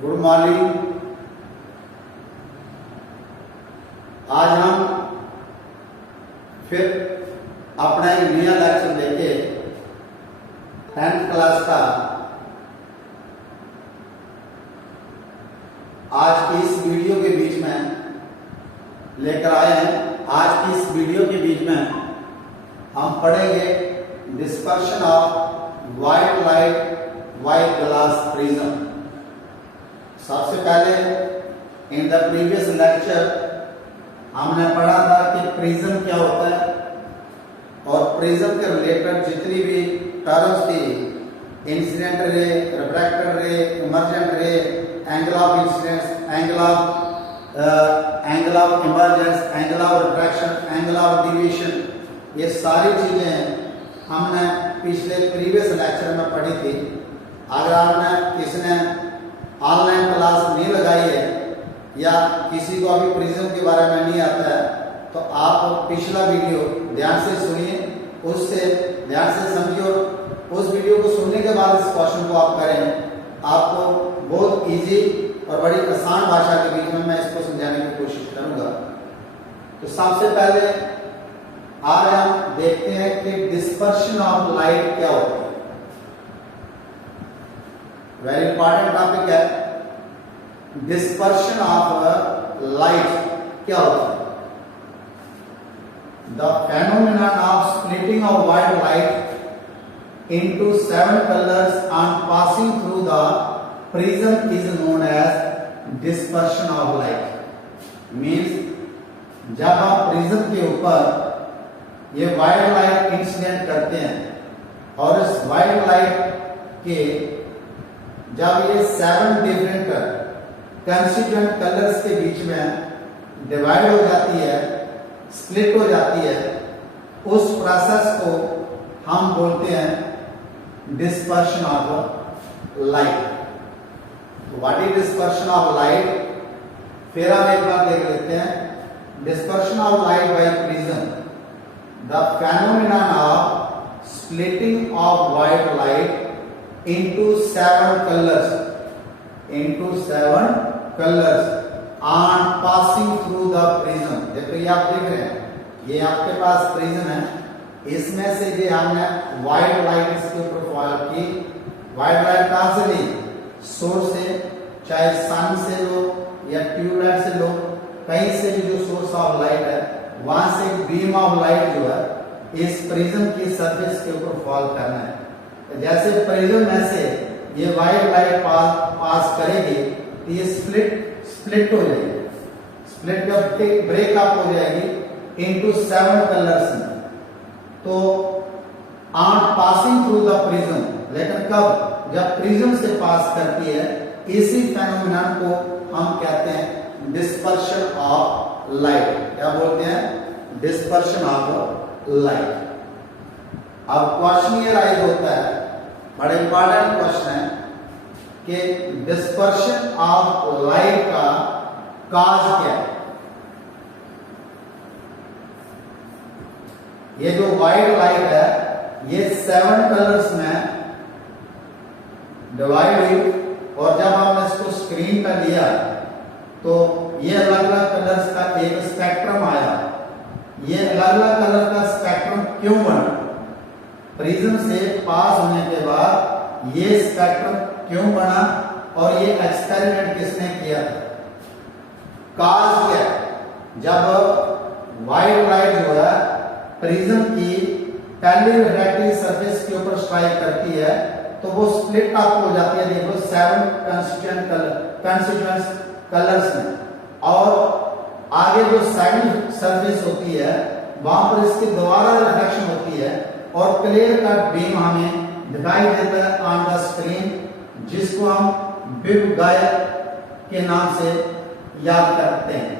Good morning. आज हम फिर अपना एक नया लेक्चर लेके 10th क्लास का आज की इस वीडियो के बीच में लेकर आए हैं। आज की इस वीडियो के बीच में हम पढ़ेंगे dispersion of white light white glass prism. सबसे पहले इन द प्रीवियस लेक्चर हमने पढ़ा था कि प्रिज्म क्या होता है और प्रिज्म के रिलेटेड जितनी भी टर्म्स थी, इंसिडेंट रे, रिफ्रैक्टेड रे, इमर्जेंट रे, angle of incidence, angle of emergence, angle of refraction, angle of deviation, ये सारी चीजें हमने पिछले प्रीवियस लेक्चर में पढ़ी थी। अगर आपने किसने ऑनलाइन क्लास नहीं लगाई है या किसी को अभी प्रिज्म के बारे में नहीं आता है तो आप पिछला वीडियो ध्यान से सुनिए, उससे ध्यान से समझिए और उस वीडियो को सुनने के बाद इस क्वेश्चन को आप करें। आपको बहुत इजी और बड़ी आसान भाषा के बीच में मैं इसको समझाने की कोशिश करूंगा। तो सबसे पहले आज हम देखते हैं कि डिस्पर्शन ऑफ लाइट क्या होता है। वेरी इंपॉर्टेंट टॉपिक है डिस्पर्शन ऑफ लाइट क्या होता है। The phenomenon of splitting of white light into 7 colors on passing through the prism is known as dispersion of light। Means जब आप प्रिज्म के ऊपर ये व्हाइट लाइट इंसिडेंट करते हैं और इस व्हाइट लाइट के जब ये 7 डिफरेंट कंस्टिट्यूएंट कलर्स के बीच में डिवाइड हो जाती है, स्प्लिट हो जाती है, उस प्रोसेस को हम बोलते हैं dispersion of light. What is dispersion of light? फिर हम एक बार देख लेते हैं। Dispersion of light by prism, the phenomenon of splitting of white light into 7 colors on passing through the prism। देखो ये आप देख रहे हैं, ये आपके पास प्रिज्म है, इसमें से ये हमने व्हाइट लाइट इसके ऊपर फॉल की। व्हाइट लाइट कहां से ली? सोर्स से, चाहे सन से लो या ट्यूबलाइट से लो, कहीं से भी जो सोर्स ऑफ लाइट है वहां से बीम ऑफ लाइट जो है इस प्रिज्म की सरफेस के ऊपर फॉल करना है। जैसे प्रिज्म में से ये व्हाइट लाइट पास करेगी तो ये स्प्लिट हो जाएगी, स्प्लिट जब ब्रेकअप हो जाएगी इनटू 7 कलर्स में। तो on passing through the prism, लेकिन कब? जब प्रिज्म से पास करती है, इसी फेनोमेनन को हम कहते हैं डिस्पर्शन ऑफ लाइट। क्या बोलते हैं? Dispersion of light. अब क्वेश्चन ये राइज होता है, बड़ा इंपॉर्टेंट क्वेश्चन है कि डिस्पर्शन ऑफ लाइट का काज क्या है। ये जो व्हाइट लाइट है ये 7 कलर्स में डिवाइड हुई और जब हमने इसको स्क्रीन पर लिया तो ये अलग अलग कलर्स का एक स्पेक्ट्रम आया। ये अलग अलग कलर का स्पेक्ट्रम क्यों बना? प्रिज्म से पास होने के बाद ये स्पेक्ट्रम क्यों बना और ये एक्सपेरिमेंट किसने किया था? काज क्या है? जब व्हाइट लाइट जो है प्रिज्म की पहली रिफ्रैक्टिव सरफेस के ऊपर स्ट्राइक करती है तो वो स्प्लिट अप हो जाती है। देखो 7 कंस्टिट्यूएंट्स कलर्स में, और आगे जो साइड सरफेस होती है वहां पर इसकी दोबारा रिफ्लेक्शन होती है और क्लियर कट बीम हमें दिखाई देता है ऑन द स्क्रीन, जिसको हम बिग गायर के नाम से याद करते हैं।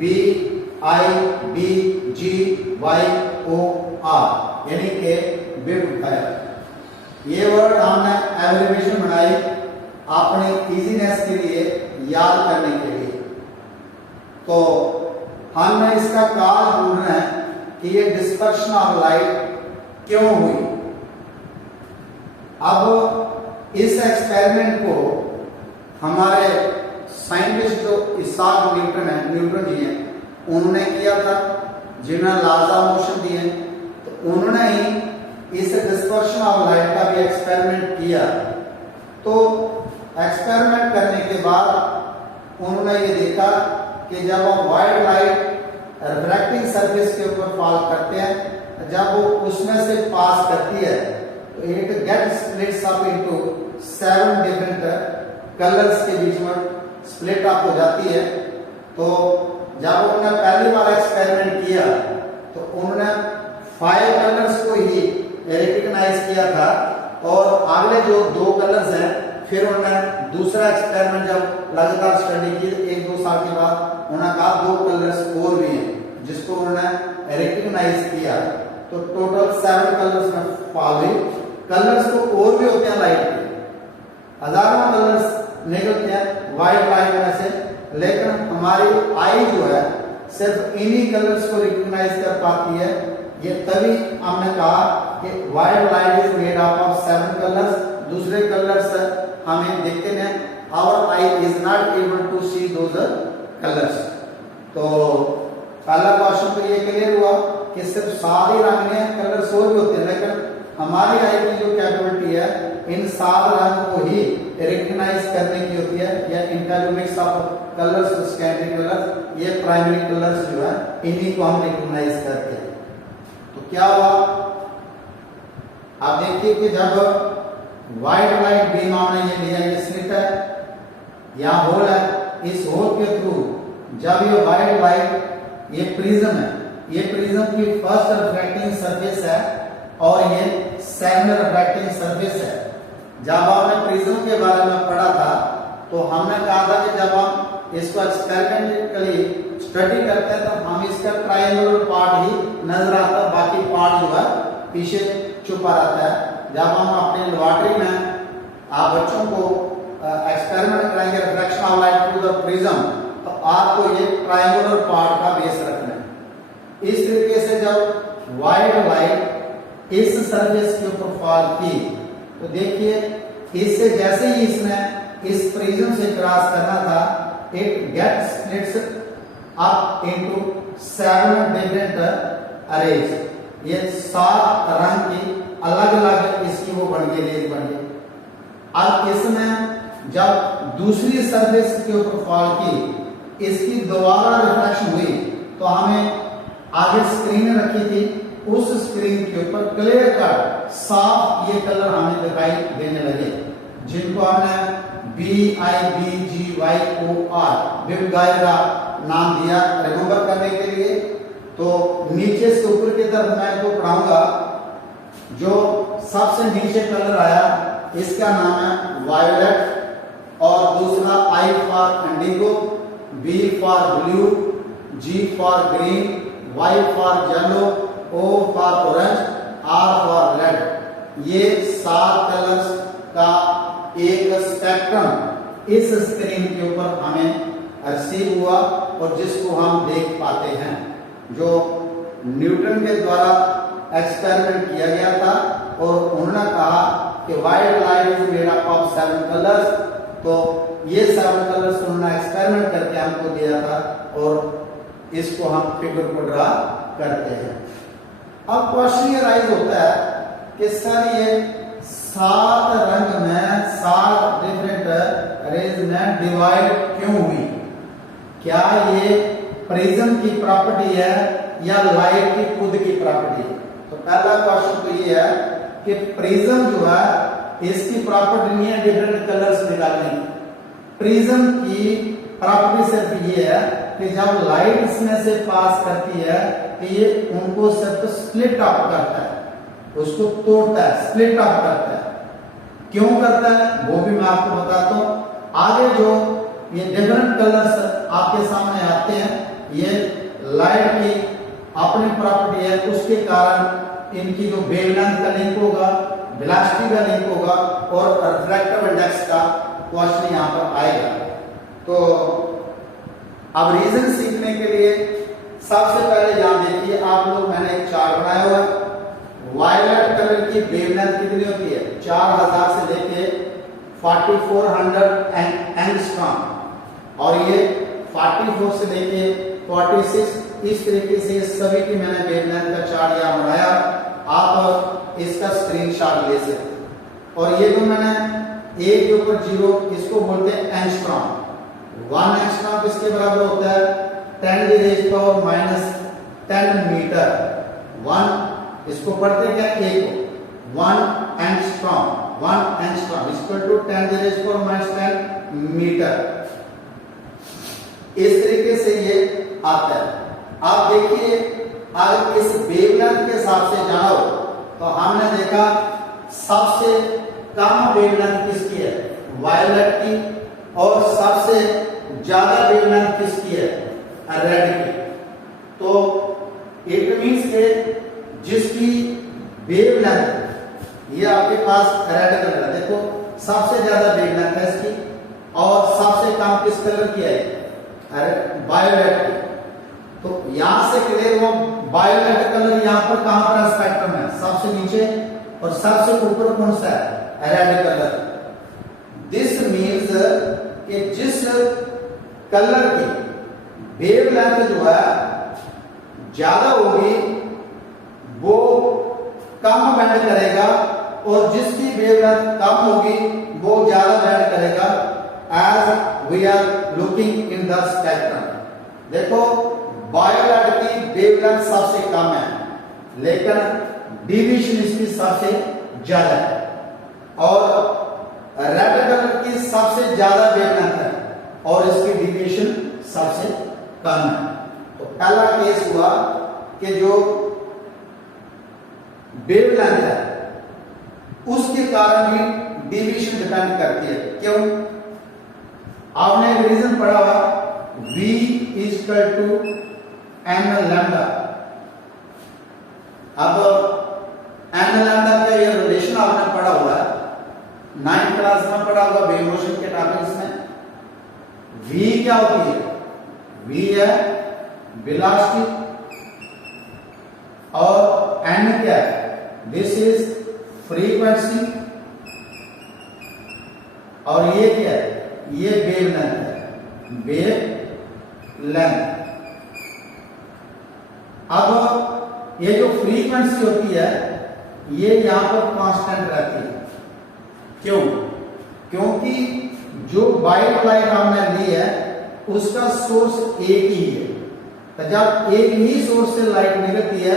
BIGGYOR, यानी कि बिग गायर। ये वर्ड हमने एब्रिविएशन बनाई अपने इजीनेस के लिए, याद करने के लिए। तो हमने इसका काज ढूंढना है कि ये डिस्पर्शन ऑफ लाइट क्यों हुई। अब इस एक्सपेरिमेंट को हमारे साइंटिस्ट जो इसाक न्यूटन है, न्यूटन जी हैं, उन्होंने किया था, जिन्होंने लॉज ऑफ मोशन दिए, तो उन्होंने ही इस डिस्पर्शन ऑफ लाइट का भी एक्सपेरिमेंट किया। तो एक्सपेरिमेंट करने के बाद उन्होंने ये देखा कि जब हम वाइट लाइट रिफ्रैक्टिंग सरफेस के ऊपर फॉल करते हैं, जब वो उसमें से पास करती है तो it get splits up into 7 different colours के बीच में स्प्लिट अप हो जाती है। तो जब उन्होंने पहली बार एक्सपेरिमेंट किया तो उन्होंने 5 कलर्स को ही रिकॉग्नाइज किया था, और अगले जो 2 कलर्स हैं फिर उन्होंने दूसरा एक्सपेरिमेंट जब लगातार स्टडी की 1-2 साल के बाद उन्होंने कहा 2 कलर्स और भी हैं जिसको उन्होंने रिकॉग्नाइज किया। तो टोटल 7 कलर्स में फॉल हुई। कलर्स तो और भी होते हैं लाइट के, हजारों कलर्स निकलते हैं वाइट लाइट में से, लेकिन हमारी आई जो है सिर्फ इन्हीं कलर्स को रिकॉग्नाइज कर पाती है। ये तभी हमने कहा कि white light is made up of 7 colours. दूसरे कलर्स हमें दिखते हैं, our eye is not able to see those colours. तो पहला क्वेश्चन तो ये क्लियर हुआ कि सिर्फ सारे रंग में कलर्स और भी होते हैं, लेकिन हमारी आई की जो कैपेबिलिटी है इन 7 रंग को ही रिकॉग्नाइज करने की होती है, या इनका जो mix of colours, secondary colours, ये प्राइमरी कलर्स जो है इन्हीं को हम रिकॉग्नाइज करते हैं। तो क्या हुआ, आप देखिए कि जब व्हाइट लाइट बीम हमने ये लिया, ये स्लिट है, यहाँ होल है, इस होल के थ्रू जब ये व्हाइट लाइट, ये प्रिज्म है, ये प्रिज्म की फर्स्ट रिफ्रैक्टिंग सरफेस है और ये सेकंड रिफ्रैक्टिंग सरफेस है। जब आपने प्रिज्म के बारे में पढ़ा था तो हमने कहा था कि जब हम इसको एक्सपेरिमेंटली स्टडी करते हैं तो हम इसका ट्रायंगुलर पार्ट ही नजर आता है, बाकी पार्ट जो है पीछे छुपा रहता है। जब हम अपने लेबोरेटरी में आप बच्चों को एक्सपेरिमेंट कराएंगे refraction of light through the prism, तो आपको ये ट्रायंगुलर पार्ट का बेस रखना है। इस तरीके से जब व्हाइट लाइट इस सरफेस के ऊपर फॉल की तो देखिए इससे जैसे ही इसने इस प्रिज्म से क्रॉस करना था, it get splits up into 7 different arrays. ये 7 रंग की अलग अलग इसकी वो बन गई, रेज बन गई। अब इसमें जब दूसरी सरफेस के ऊपर फॉल की, इसकी दोबारा रिफ्लेक्शन हुई तो हमें आगे स्क्रीन रखी थी, उस स्क्रीन के ऊपर क्लियर कट साफ ये कलर हमें दिखाई देने लगे, जिनको हमने BIBGYOR बिबगायर का नाम दिया रिमेंबर करने के लिए। तो नीचे से ऊपर की तरफ मैं आपको पढ़ाऊंगा। जो सबसे नीचे कलर आया इसका नाम है वायोलेट, और दूसरा I for Indigo, B for blue, G for green, Y for yellow, O for orange, R for red. ये 7 कलर्स का एक स्पेक्ट्रम इस स्क्रीन के ऊपर हमें रिसीव हुआ और जिसको हम देख पाते हैं, जो न्यूटन के द्वारा एक्सपेरिमेंट किया गया था। और उन्होंने कहा कि white light is made up of 7 colours. तो ये 7 कलर्स उन्होंने एक्सपेरिमेंट करके हमको दिया था और इसको हम फिगर को ड्रा करते हैं। अब क्वेश्चन ये राइज होता है कि सर ये 7 रंग में 7 डिफरेंट रेज में डिवाइड क्यों हुई? क्या ये प्रिज्म की प्रॉपर्टी है या लाइट की खुद की प्रॉपर्टी है? तो पहला क्वेश्चन तो ये है कि प्रिज्म जो है इसकी प्रॉपर्टी नहीं है डिफरेंट कलर्स निकालने की। प्रिज्म की प्रॉपर्टी सिर्फ ये है कि जब लाइट इसमें से पास करती है तो ये उनको सिर्फ स्प्लिट अप करता है, उसको तोड़ता है, स्प्लिट अप करता है। क्यों करता है वो भी मैं आपको बताता हूं। आगे जो ये डिफरेंट कलर्स आपके सामने आते हैं, ये लाइट की अपनी प्रॉपर्टी है, उसके कारण इनकी जो वेवलेंथ का लिंक होगा, वेलोसिटी का लिंक होगा और रिफ्रैक्टिव इंडेक्स का क्वेश्चन यहाँ पर आएगा। तो अब रीजन सीखने के लिए सबसे पहले यहाँ देखिए आप लोग, मैंने एक चार्ट बनाया हुआ है। वायलेट कलर की वेवलेंथ कितनी होती है? 4000 से लेके 4400 एंगस्ट्रॉम और ये 44 से लेके 46, इस तरीके से सभी की मैंने वेवलेंथ का चार्ट यहाँ बनाया। आप इसका स्क्रीनशॉट ले सकते। और ये जो मैंने एक के ऊपर 0 इसको बोलते हैं एंगस्ट्रॉम। 1 एंगस्ट्रॉम किसके बराबर होता है? 10⁻⁻10 मीटर। 1 इसको पढ़ते क्या? एक को 1 angstrom, 1 angstrom equal to 10⁻⁻10 metre. इस तरीके से ये आता है। आप देखिए अगर इस वेवलेंथ के हिसाब से जाओ तो हमने देखा सबसे कम वेवलेंथ किसकी है? वायलेट की। और सबसे ज्यादा वेवलेंथ किसकी है? रेड की। तो इट मींस के जिसकी वेवलेंथ ये आपके पास रेड कलर है, देखो सबसे ज्यादा वेवलेंथ है इसकी और सबसे कम किस कलर की है? वायोलेट की। तो यहां से क्लियर हुआ वायोलेट कलर यहां पर कहां पर स्पेक्ट्रम है? सबसे नीचे। और सबसे ऊपर कौन सा है? Red colour. दिस मीन्स कि जिस कलर की वेवलेंथ जो है ज्यादा होगी वो कम बैंड करेगा और जिसकी वेवलेंथ कम होगी वो ज्यादा बैंड करेगा। As we are looking in the spectrum, देखो वायोलेट की वेवलेंथ सबसे कम है लेकिन डिवीजन इसकी सबसे ज्यादा है और रेड कलर की सबसे ज्यादा वेवलेंथ है और इसकी डिवीजन सबसे कम है। तो पहला केस हुआ कि जो वेवलेंथ है उसके कारण भी डिवीजन डिपेंड करती है। क्यों? आपने एक रीजन पढ़ा हुआ V equal to n lambda. अब n लैम्डा का ये रिलेशन आपने पढ़ा हुआ है, 9th क्लास में पढ़ा हुआ वेव मोशन के टॉपिक्स में। V क्या होती है? V है वेलोसिटी और n क्या है? दिस इज फ्रीक्वेंसी और ये क्या है? ये वेवलेंथ है, वेवलेंथ। अब ये जो फ्रीक्वेंसी होती है ये यहां पर कांस्टेंट रहती है। क्यों? क्योंकि जो वाइट लाइट हमने ली है उसका सोर्स एक ही है। तो जब एक ही सोर्स से लाइट निकलती है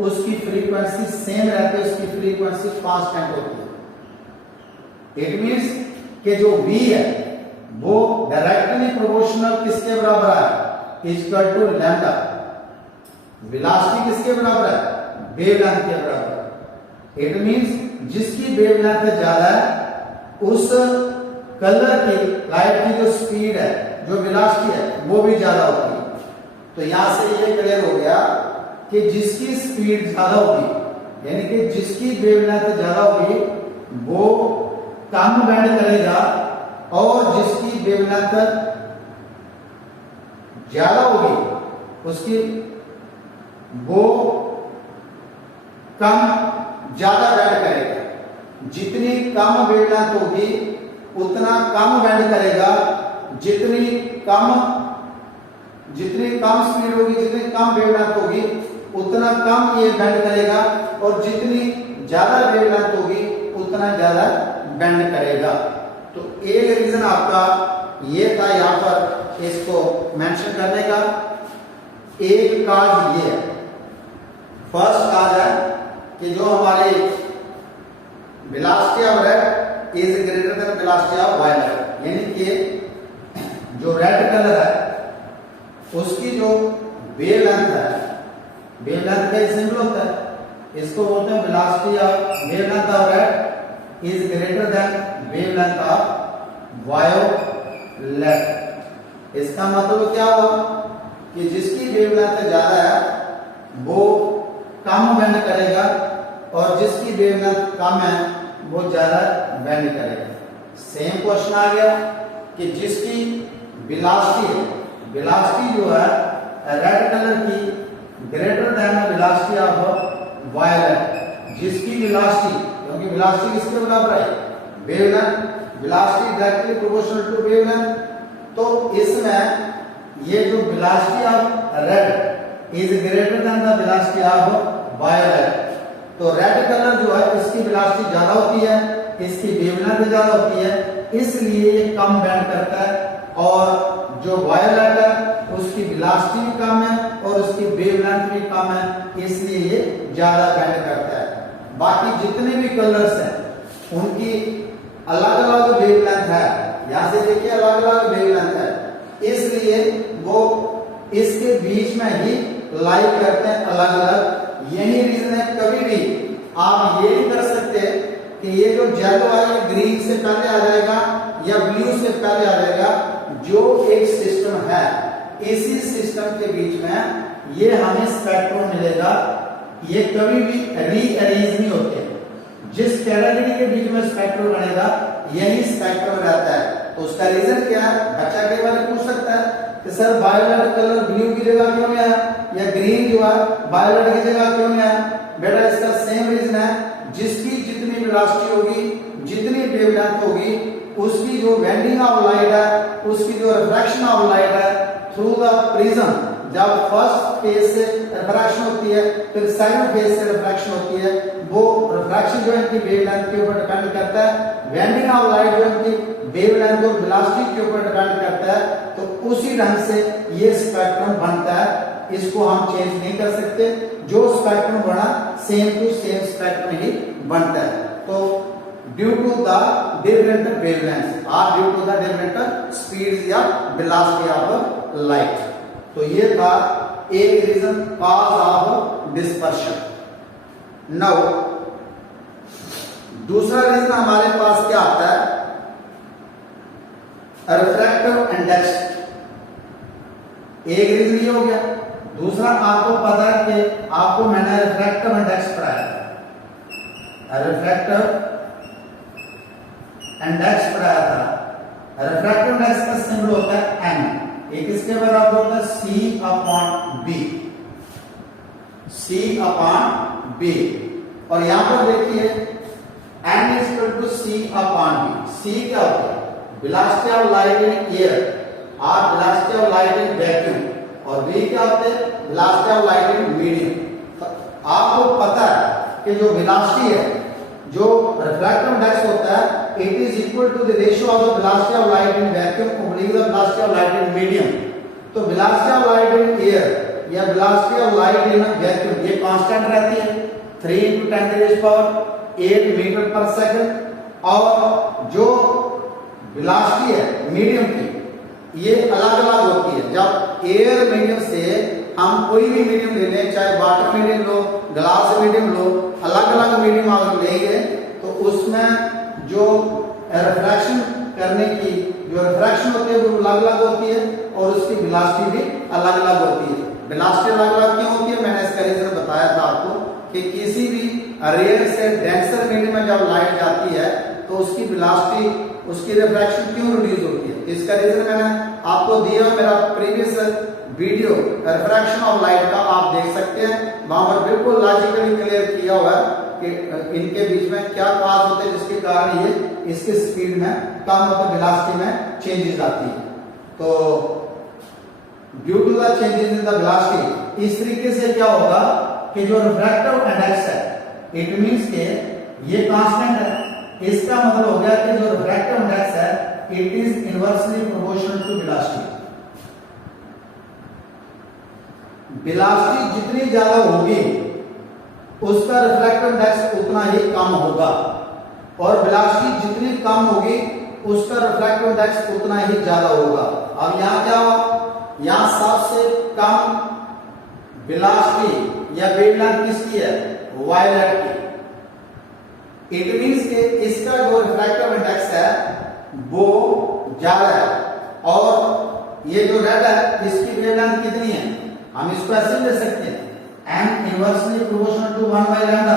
उसकी फ्रीक्वेंसी सेम रहती है, उसकी फ्रीक्वेंसी कांस्टेंट होती है। इट मींस कि जो V है वो डायरेक्टली प्रोपोर्शनल किसके बराबर है? Equal to lambda. वेलोसिटी किसके बराबर है? वेवलेंथ के बराबर। इट मींस जिसकी वेवलेंथ ज्यादा है उस कलर की लाइट की जो स्पीड है, जो वेलोसिटी है वो भी ज्यादा होती है। तो यहां से ये क्लियर हो गया कि जिसकी स्पीड ज्यादा होगी यानी कि जिसकी वेवलेंथ ज्यादा होगी वो कम बैंड करेगा और जिसकी वेवलेंथ ज्यादा होगी उसकी वो कम ज्यादा बैंड करेगा। जितनी कम वेवलेंथ होगी उतना कम बैंड करेगा, जितनी कम स्पीड होगी, जितनी कम वेवलेंथ होगी उतना कम ये बैंड करेगा और जितनी ज्यादा वेवलेंथ होगी उतना ज्यादा बैंड करेगा। तो एक रीजन आपका ये था यहाँ पर इसको मेंशन करने का। एक काज ये है, फर्स्ट काज है कि जो हमारे velocity of red is greater than velocity of violet, यानी कि जो रेड कलर है उसकी जो वेवलेंथ है, वेवलेंथ का सिंबल होता है, इसको बोलते हैं velocity of wavelength of red is greater then wavelength of violet. इसका मतलब क्या हुआ कि जिसकी वेवलेंथ ज्यादा है वो कम बेंड करेगा और जिसकी वेवलेंथ कम है वो ज्यादा बेंड करेगा। सेम क्वेश्चन आ गया कि जिसकी वेलोसिटी है, वेलोसिटी जो है रेड कलर की greater than velocity of violet, जिसकी वेलोसिटी, क्योंकि वेलोसिटी किसके बराबर है? Wavelength velocity directly proportional to wavelength. तो इसमें ये जो velocity of red is greater than the velocity of violet. तो रेड कलर जो है इसकी वेलोसिटी ज्यादा होती है, इसकी वेवलेंथ ज्यादा होती है, इसलिए ये कम बेंड करता है। और जो वायलेट है उसकी वेलोसिटी भी कम है और उसकी वेवलेंथ भी कम है, इसलिए ये ज्यादा बेंड करता है। बाकी जितने भी कलर्स हैं उनकी अलग अलग वेवलेंथ है, यहां से देखिए अलग अलग वेवलेंथ है, इसलिए वो इसके बीच में ही लाई करते हैं अलग अलग। यही रीजन है, कभी भी आप ये नहीं कर सकते कि ये जो येलो है ये ग्रीन से पहले आ जाएगा या ब्लू से पहले आ जाएगा। जो एक सिस्टम है, इसी सिस्टम के बीच में ये हमें स्पेक्ट्रम मिलेगा, ये कभी भी रीअरेंज नहीं होते। जिस कैटेगरी के बीच में स्पेक्ट्रम बनेगा यही स्पेक्ट्रम रहता है। तो उसका रीजन क्या है? बच्चा कई बार पूछ सकता है कि सर वायलेट कलर ब्लू की जगह क्यों नहीं आया, या ग्रीन जो है वायलेट की जगह क्यों नहीं आया? बेटा इसका सेम रीजन है, जिसकी जितनी वेलोसिटी होगी, जितनी वेवलेंथ होगी, उसकी जो बेंडिंग ऑफ लाइट है, उसकी जो रिफ्रैक्शन ऑफ लाइट है थ्रू द प्रिज्म, जब फर्स्ट फेज से रिफ्रैक्शन होती है फिर सेकंड फेज से रिफ्रैक्शन होती है, वो रिफ्रैक्शन जो है इनकी वेवलेंथ के ऊपर डिपेंड करता है, बेंडिंग ऑफ लाइट जो इनकी वेवलेंथ और वेलोसिटी के ऊपर डिपेंड करता है। तो उसी ढंग से ये स्पेक्ट्रम बनता है, इसको हम चेंज नहीं कर सकते। जो स्पेक्ट्रम बना सेम टू सेम स्पेक्ट्रम ही बनता है। तो due to the different wavelengths और due to the different speeds या वेलोसिटी ऑफ लाइट। तो ये था एक reason, cause of dispersion. Now दूसरा रीजन हमारे पास क्या आता है? Refractive index. एक रीजन ये हो गया। दूसरा आपको पता है कि आपको मैंने रिफ्रैक्टिव इंडेक्स पढ़ाया था, रिफ्रैक्टिव इंडेक्स पढ़ाया था। रिफ्रैक्टिव इंडेक्स का सिंबल होता है एन, एक इसके बराबर होता है C upon B, C upon B. और यहां पर देखिए N is equal to C upon B. C क्या होता है? Velocity of light in air और velocity of light in vacuum, और बी क्या होते हैं? Velocity of light in medium. तो आपको पता है कि जो वेलोसिटी है, जो रिफ्रैक्टिव इंडेक्स होता है, it is equal to the ratio of the velocity of light in vacuum over the velocity of light in medium. तो velocity of light in air या velocity of light in vacuum ये constant रहती है 3 × 10⁸ metre पर second, और जो velocity है medium की ये अलग अलग होती है। जब एयर मीडियम से हम कोई भी मीडियम ले लें, चाहे water medium low, glass medium low, अलग अलग मीडियम अगर लेंगे तो उसमें जो रिफ्रैक्शन करने की जो रिफ्रैक्शन होती है वो अलग अलग होती है और उसकी वेलोसिटी भी अलग अलग होती है। वेलोसिटी अलग अलग क्यों होती है? मैंने इसका रीजन बताया था आपको कि किसी भी रेयर से डेंसर मीडियम में जब लाइट जाती है तो उसकी वेलोसिटी, उसकी रिफ्रैक्शन क्यों रिड्यूस होती है? इसका रीजन मैंने आपको दिया, मेरा previous video refraction of light का आप देख सकते हैं, वहां पर बिल्कुल लॉजिकली क्लियर किया हुआ है कि इनके बीच में क्या कॉज होते हैं जिसके कारण ये इसके स्पीड में कम होता है, वेलोसिटी में चेंजेस आती है। तो due to the changes in the velocity इस तरीके से क्या होगा कि जो रिफ्रैक्टिव इंडेक्स है इट मींस के ये कांस्टेंट है। इसका मतलब हो गया कि जो रिफ्रैक्टिव इंडेक्स है it is inversely proportional to velocity. Velocity जितनी ज्यादा होगी उसका रिफ्रैक्टिव इंडेक्स उतना ही कम होगा, और वेलोसिटी जितनी कम होगी उसका रिफ्रैक्टिव इंडेक्स उतना ही ज्यादा होगा। अब यहां क्या हुआ? यहां सबसे कम वेलोसिटी या वेवलेंथ किसकी है? वायलेट की। इट मींस के इसका जो रिफ्रैक्टिव इंडेक्स है वो ज्यादा है, और ये जो रेड है इसकी वेवलेंथ कितनी है? हम इसको ऐसे ले सकते हैं m इनवर्सली प्रोपोर्शनल टू 1/λ,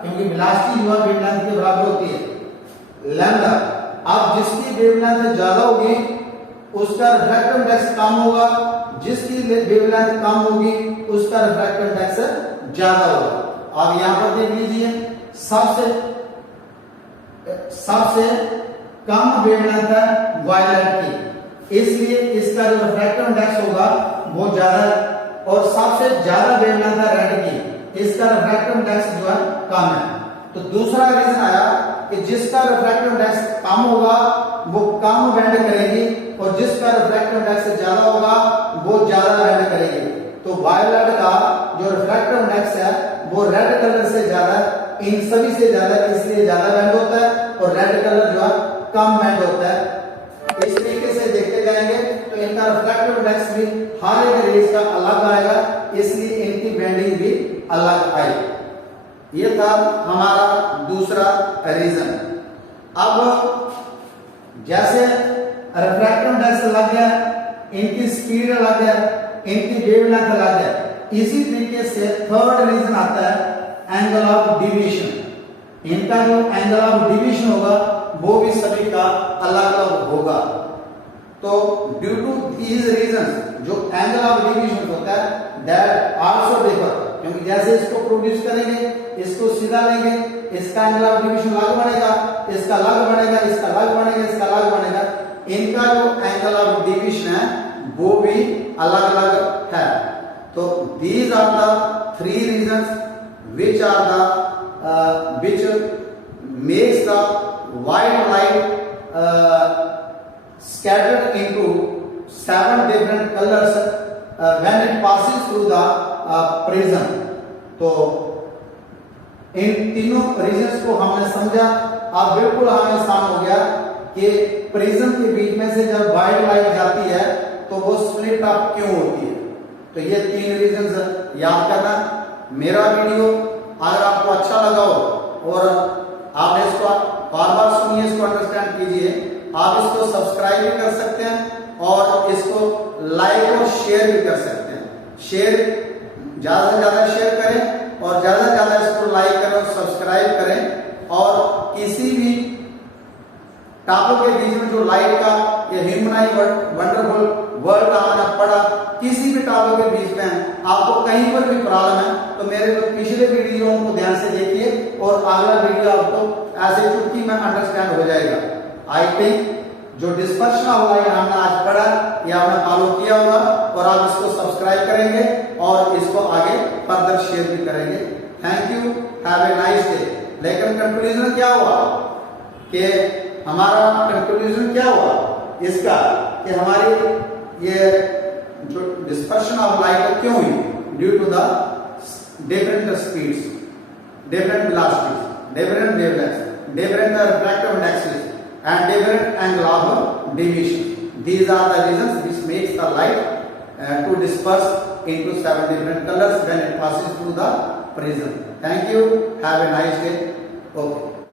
क्योंकि वेलोसिटी जो है वेवलेंथ के बराबर होती है लैम्डा। अब जिसकी वेवलेंथ ज्यादा होगी उसका रिफ्रैक्टिव इंडेक्स कम होगा, जिसकी वेवलेंथ कम होगी उसका रिफ्रैक्टिव इंडेक्स ज्यादा होगा। अब यहां पर देख लीजिए सबसे कम वेवलेंथ है वायलेट की, इसलिए इसका जो रिफ्रैक्टिव इंडेक्स होगा वो ज्यादा, और सबसे ज्यादा वेवलेंथ है रेड की, इसका रिफ्रैक्टिव इंडेक्स जो है कम है। तो दूसरा रीजन आया कि जिसका रिफ्रैक्टिव इंडेक्स कम होगा वो कम बेंड करेगी, और जिसका रिफ्रैक्टिव इंडेक्स ज्यादा होगा वो ज्यादा बेंड करेगी। तो वायलेट का जो रिफ्रैक्टिव इंडेक्स है वो रेड कलर से ज्यादा, इन सभी से ज्यादा, इसलिए ज्यादा बेंड होता है, और रेड कलर जो है कम बेंड होता है। इस तरीके से देखते जाएंगे तो इनका रिफ्रैक्टिव इंडेक्स भी हर एक रेज का अलग आएगा, इसलिए इनकी बेंडिंग भी अलग आएगी। ये था हमारा दूसरा रीजन। अब जैसे रिफ्रैक्टिव इंडेक्स अलग है, इनकी स्पीड अलग है, इनकी वेवलेंथ अलग है, इसी तरीके से थर्ड रीजन आता है एंगल ऑफ डिवीजन। इनका जो एंगल ऑफ डिवीजन होगा वो भी सभी का अलग अलग होगा। तो ड्यू टू दीज रीजंस जो एंगल ऑफ डिवीजन होता है दैट आल्सो डिफर, क्योंकि जैसे इसको प्रोड्यूस करेंगे, इसको सीधा लेंगे, इसका एंगल ऑफ डिवीजन अलग बनेगा, इसका अलग बनेगा, इसका अलग बनेगा, इसका अलग बनेगा, इनका जो एंगल ऑफ डिवीजन है वो भी अलग अलग है। तो these are the three reasons which are the which makes the white light scattered into 7 different colors when it passes through the prism। तो इन तीनों रीजंस को हमने समझा। अब बिल्कुल हमें आसान हो गया कि प्रिज्म के बीच में से जब व्हाइट लाइट जाती है तो वो स्प्लिट अप क्यों होती है। तो ये 3 रीजंस याद करना। मेरा वीडियो अगर आपको अच्छा लगा हो और आपने इसको बार बार सुनिए, इसको अंडरस्टैंड कीजिए, आप इसको सब्सक्राइब भी कर सकते हैं और इसको लाइक और शेयर भी कर सकते हैं। शेयर ज्यादा से ज्यादा शेयर करें और ज्यादा से ज्यादा इसको लाइक करें और सब्सक्राइब करें। और किसी भी टॉपिक के बीच में जो लाइट का या ह्यूमनाइज वंडरफुल वर्ल्ड आपने पढ़ा, किसी भी टॉपिक के बीच में आपको कहीं पर भी प्रॉब्लम है तो मेरे पिछले वीडियो को ध्यान से देखिए और अगला वीडियो आपको ऐसे चुटकी में अंडरस्टैंड हो जाएगा। आई थिंक जो डिस्पर्शन ऑफ लाइट हमने आज पढ़ा ये आपने फॉलो किया होगा और आप इसको सब्सक्राइब करेंगे और इसको आगे फर्दर शेयर भी करेंगे। Thank you, have a nice day. लेकिन कंक्लूजन क्या हुआ कि हमारा कंक्लूजन क्या हुआ इसका कि हमारी ये जो डिस्पर्शन ऑफ लाइट क्यों हुई, due to the different speeds, different velocities, different wavelengths, different refractive indexes and different angle of deviation. These are the reasons which makes the light to disperse into 7 different colors when it passes through the prism. Thank you. Have a nice day. Okay.